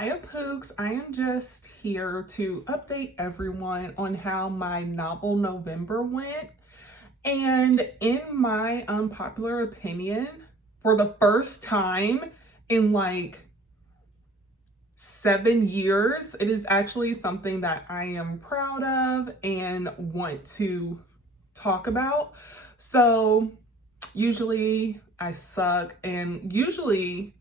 Hiya Pooks, I am just here to update everyone on how my novel November went. And in my unpopular opinion, for the first time in like 7 years, it is actually something that I am proud of and want to talk about. So usually I suck, and usually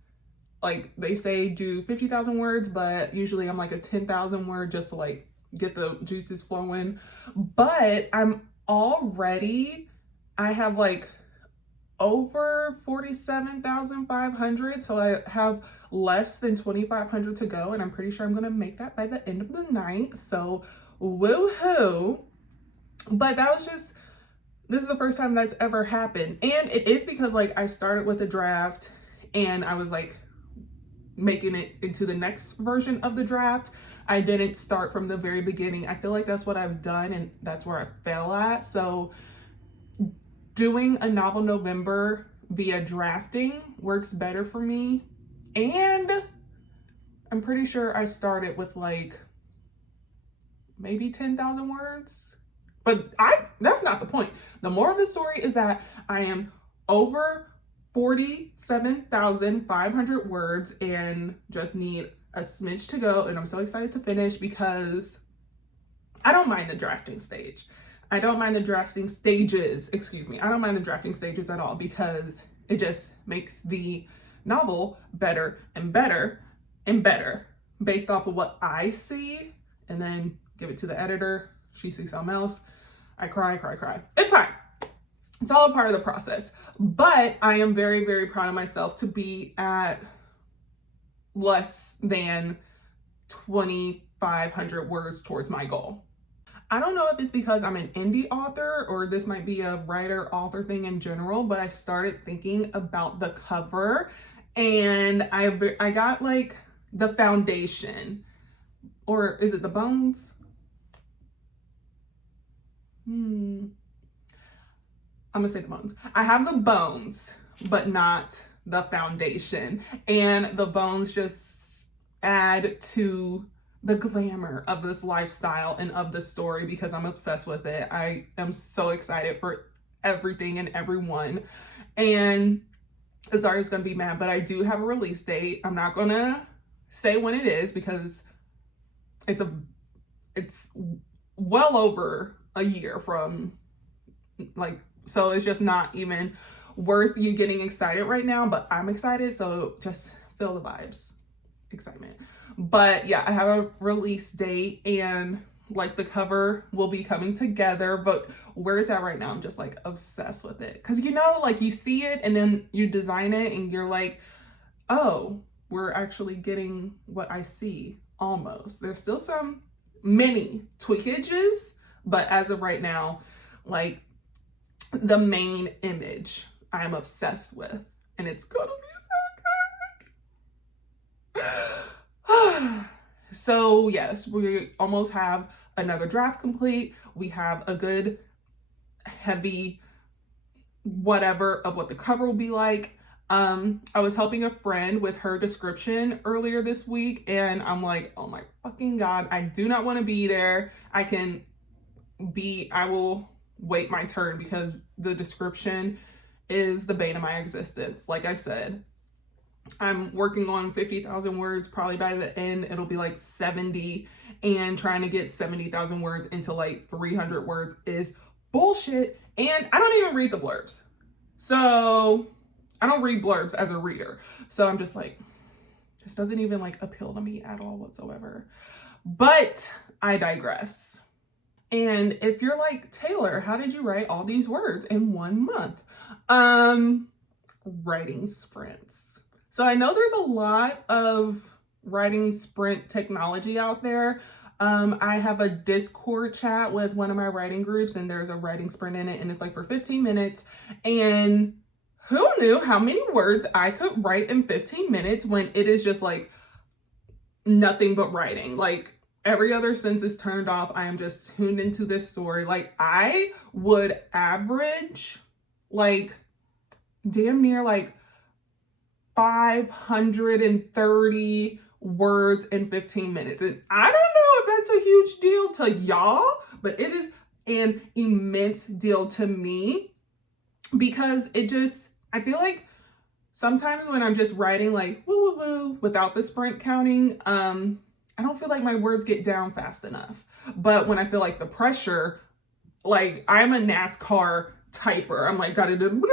like they say do 50,000 words, but usually I'm like a 10,000 word just to like get the juices flowing. But I have like over 47,500, so I have less than 2,500 to go, and I'm pretty sure I'm gonna make that by the end of the night. So woohoo! But this is the first time that's ever happened, and it is because like I started with a draft and I was like making it into the next version of the draft. I didn't start from the very beginning. I feel like that's what I've done, and that's where I fail at. So doing a novel November via drafting works better for me. And I'm pretty sure I started with like maybe 10,000 words. But that's not the point. The moral of the story is that I am over 47,500 words and just need a smidge to go. And I'm so excited to finish because I don't mind the drafting stage. I don't mind the drafting stages, I don't mind the drafting stages at all because it just makes the novel better and better and better based off of what I see, and then give it to the editor. She sees something else. I cry. It's fine. It's all a part of the process. But I am very, very proud of myself to be at less than 2,500 words towards my goal. I don't know if it's because I'm an indie author or this might be a writer-author thing in general, but I started thinking about the cover, and I got like the foundation, or is it the bones? I'm gonna say the bones. I have the bones, but not the foundation. And the bones just add to the glamour of this lifestyle and of the story because I'm obsessed with it. I am so excited for everything and everyone. And Azaria's gonna be mad, but I do have a release date. I'm not gonna say when it is because it's well over a year from like, so it's just not even worth you getting excited right now, but I'm excited, so just feel the vibes. Excitement. But yeah, I have a release date, and like the cover will be coming together, but where it's at right now, I'm just like obsessed with it. Cause like you see it and then you design it and you're like, oh, we're actually getting what I see almost. There's still some mini tweakages, but as of right now, like the main image I'm obsessed with, and it's gonna be so good. So yes, we almost have another draft complete. We have a good heavy whatever of what the cover will be like. I was helping a friend with her description earlier this week, and I'm like, oh my fucking God, I do not want to be there. I will wait my turn because the description is the bane of my existence. Like I said, I'm working on 50,000 words. Probably by the end, it'll be like 70, and trying to get 70,000 words into like 300 words is bullshit. And I don't even read the blurbs. So I don't read blurbs as a reader. So I'm just like, this doesn't even like appeal to me at all whatsoever. But I digress. And if you're like, Taylor, how did you write all these words in 1 month? Writing sprints. So I know there's a lot of writing sprint technology out there. I have a Discord chat with one of my writing groups, and there's a writing sprint in it, and it's like for 15 minutes. And who knew how many words I could write in 15 minutes when it is just like nothing but writing? Like, every other sense is turned off. I am just tuned into this story. Like, I would average like damn near like 530 words in 15 minutes. And I don't know if that's a huge deal to y'all, but it is an immense deal to me, because I feel like sometimes when I'm just writing like woo woo woo without the sprint counting, I don't feel like my words get down fast enough. But when I feel like the pressure, like I'm a NASCAR typer, I'm like gotta do.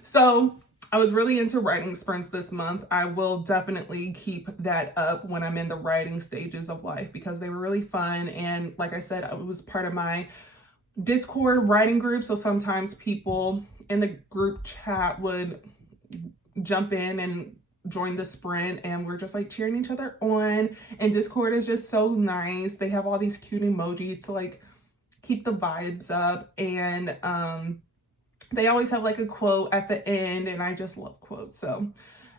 So I was really into writing sprints this month. I will definitely keep that up when I'm in the writing stages of life, because they were really fun. And like I said, it was part of my Discord writing group. So sometimes people in the group chat would jump in and join the sprint, and we're just like cheering each other on. And Discord is just so nice. They have all these cute emojis to like keep the vibes up. And they always have like a quote at the end, and I just love quotes. So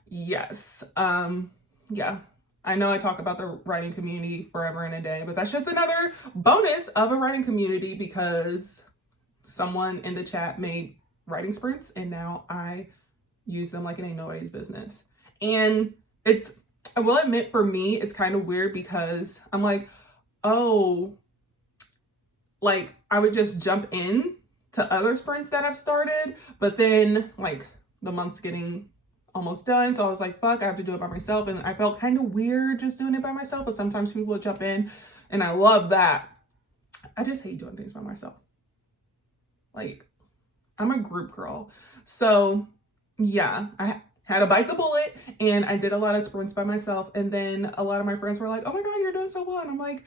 yes, yeah. I know I talk about the writing community forever and a day, but that's just another bonus of a writing community, because someone in the chat made writing sprints and now I use them like it ain't nobody's business. And I will admit, for me, it's kind of weird, because I'm like, oh, like I would just jump in to other sprints that I've started, but then like the month's getting almost done, so I was like, fuck, I have to do it by myself. And I felt kind of weird just doing it by myself, but sometimes people will jump in, and I love that. I just hate doing things by myself. Like, I'm a group girl. So yeah, I had to bite the bullet, and I did a lot of sprints by myself. And then a lot of my friends were like, oh my God, you're doing so well. And I'm like,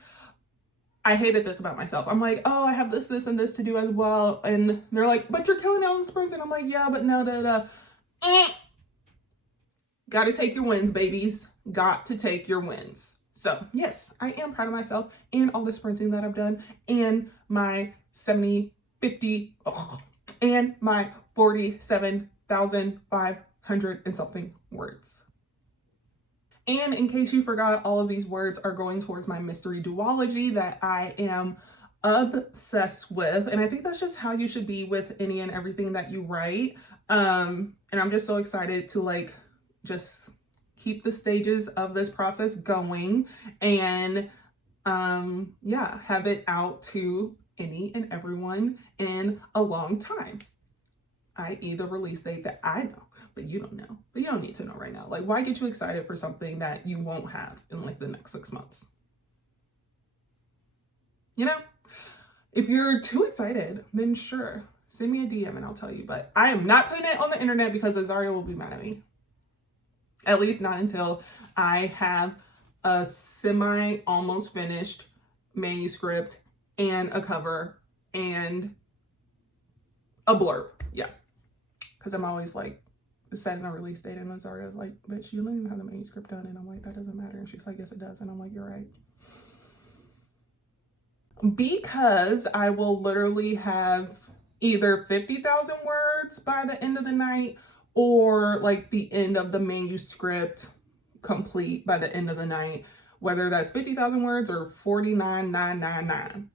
I hated this about myself. I'm like, oh, I have this, and this to do as well. And they're like, but you're killing it on sprints. And I'm like, yeah, but no, Got to take your wins, babies. Got to take your wins. So yes, I am proud of myself and all the sprinting that I've done, and my 70, 50, and my 47,500 and something words. And in case you forgot, all of these words are going towards my mystery duology that I am obsessed with. And I think that's just how you should be with any and everything that you write. And I'm just so excited to like just keep the stages of this process going, and yeah, have it out to any and everyone in a long time, i.e. the release date that I know, but you don't know. But you don't need to know right now. Like, why get you excited for something that you won't have in like the next 6 months? You know, if you're too excited, then sure, send me a DM and I'll tell you. But I am not putting it on the internet, because Azaria will be mad at me. At least not until I have a almost finished manuscript and a cover and a blurb. Yeah. Because I'm always like setting a release date, and Azaria's like, bitch, you don't even have the manuscript done. And I'm like, that doesn't matter. And she's like, yes, it does. And I'm like, you're right. Because I will literally have either 50,000 words by the end of the night, or like the end of the manuscript complete by the end of the night, whether that's 50,000 words or 49,999.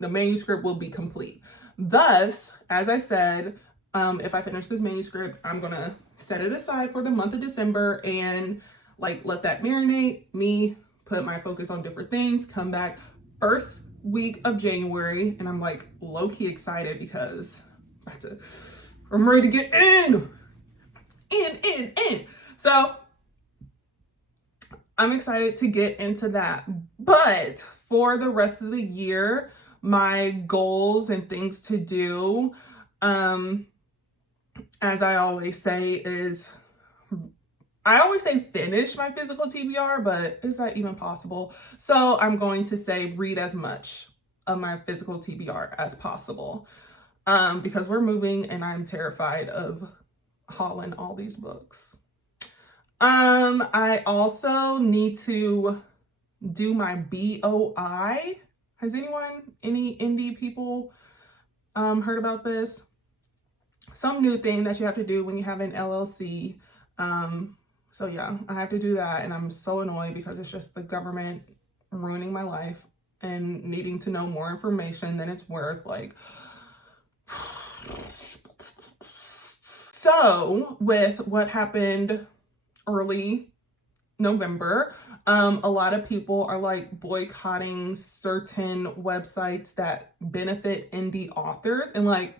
The manuscript will be complete. Thus, as I said, if I finish this manuscript, I'm gonna set it aside for the month of December and like let that marinate, me put my focus on different things, come back first week of January, and I'm like low-key excited because I'm ready to get in. So I'm excited to get into that. But for the rest of the year, my goals and things to do, as I always say, is I always say finish my physical TBR, but is that even possible? So I'm going to say read as much of my physical TBR as possible, because we're moving and I'm terrified of hauling all these books. I also need to do my BOI. Has any indie people heard about this? Some new thing that you have to do when you have an LLC. So yeah, I have to do that, and I'm so annoyed because it's just the government ruining my life and needing to know more information than it's worth. Like, so with what happened early November. A lot of people are like boycotting certain websites that benefit indie authors, and like,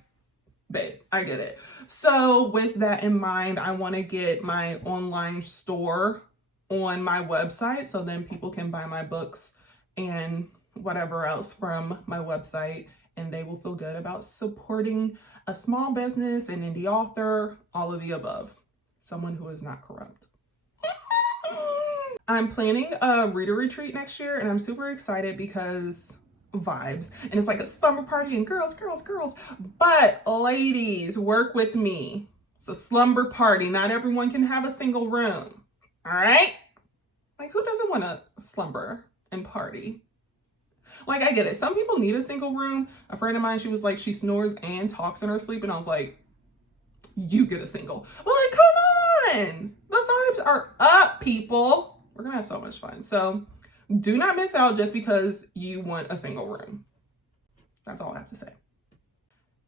babe, I get it. So with that in mind, I want to get my online store on my website so then people can buy my books and whatever else from my website, and they will feel good about supporting a small business, an indie author, all of the above. Someone who is not corrupt. I'm planning a reader retreat next year, and I'm super excited because vibes, and it's like a slumber party and girls. But ladies, work with me. It's a slumber party. Not everyone can have a single room. All right? Like, who doesn't want to slumber and party? Like, I get it. Some people need a single room. A friend of mine, she was like, she snores and talks in her sleep, and I was like, you get a single. Well, like, come on. The vibes are up, people. We're gonna have so much fun. So do not miss out just because you want a single room. That's all I have to say.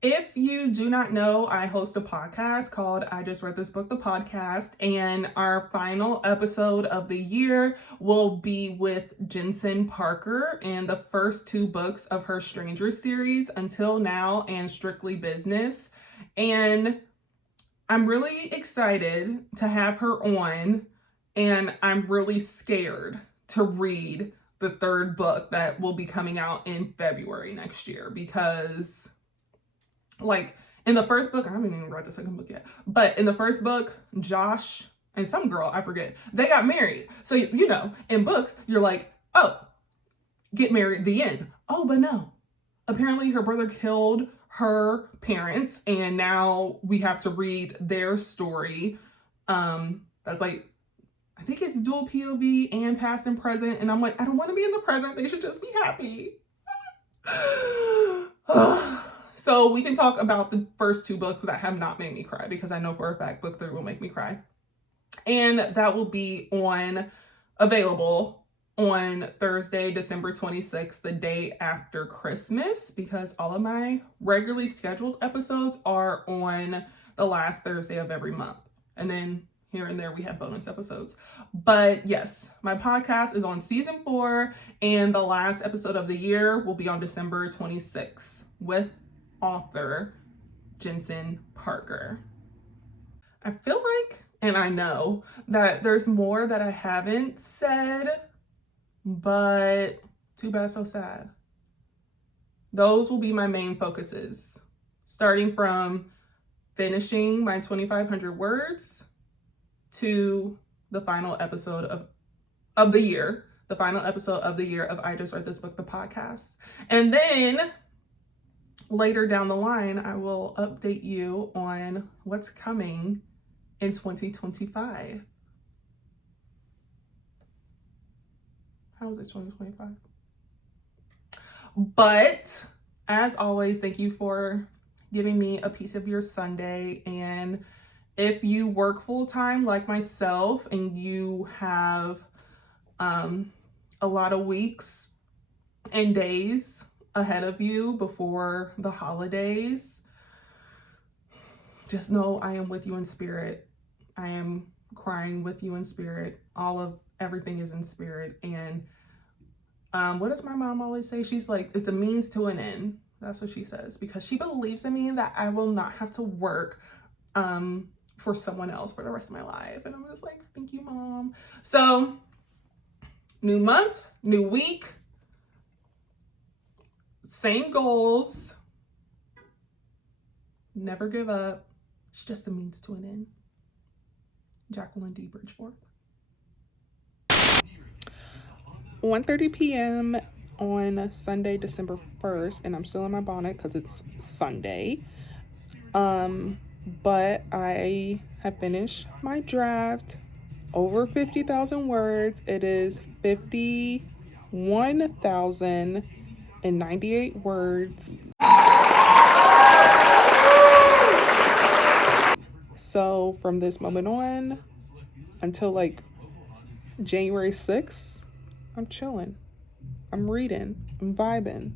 If you do not know, I host a podcast called I Just Read This Book, the podcast, and our final episode of the year will be with Jensen Parker and the first 2 books of her Stranger series, Until Now and Strictly Business. And I'm really excited to have her on, and I'm really scared to read the 3rd book that will be coming out in February next year, because like in the first book, I haven't even read the 2nd book yet, but in the first book, Josh and some girl, I forget, they got married. So, you know, in books, you're like, oh, get married, the end. Oh, but no. Apparently her brother killed her parents, and now we have to read their story. That's like, I think it's dual POV and past and present. And I'm like, I don't want to be in the present. They should just be happy. So we can talk about the first 2 books that have not made me cry, because I know for a fact book 3 will make me cry. And that will be available on Thursday, December 26th, the day after Christmas, because all of my regularly scheduled episodes are on the last Thursday of every month. And then here and there we have bonus episodes. But yes, my podcast is on season 4, and the last episode of the year will be on December 26th with author Jensen Parker. I feel like, and I know that there's more that I haven't said, but too bad, so sad. Those will be my main focuses, starting from finishing my 2,500 words to the final episode of the year, the final episode of the year of I Just Read This Book, the podcast. And then later down the line, I will update you on what's coming in 2025. How was it 2025? But as always, thank you for giving me a piece of your Sunday. And if you work full time like myself and you have a lot of weeks and days ahead of you before the holidays, just know I am with you in spirit. I am crying with you in spirit. Everything is in spirit. And what does my mom always say? She's like, it's a means to an end. That's what she says, because she believes in me that I will not have to work for someone else for the rest of my life. And I'm just like, thank you, Mom. So new month, new week, same goals. Never give up. It's just a means to an end. Jacqueline D. Bridgeforth. 1:30 p.m. on Sunday, December 1st, and I'm still in my bonnet because it's Sunday. But I have finished my draft, over 50,000 words. It is 51,098 words. So from this moment on until like January 6th, I'm chilling. I'm reading. I'm vibing.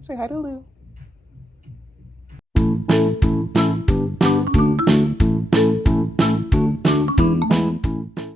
Say hi to Lou.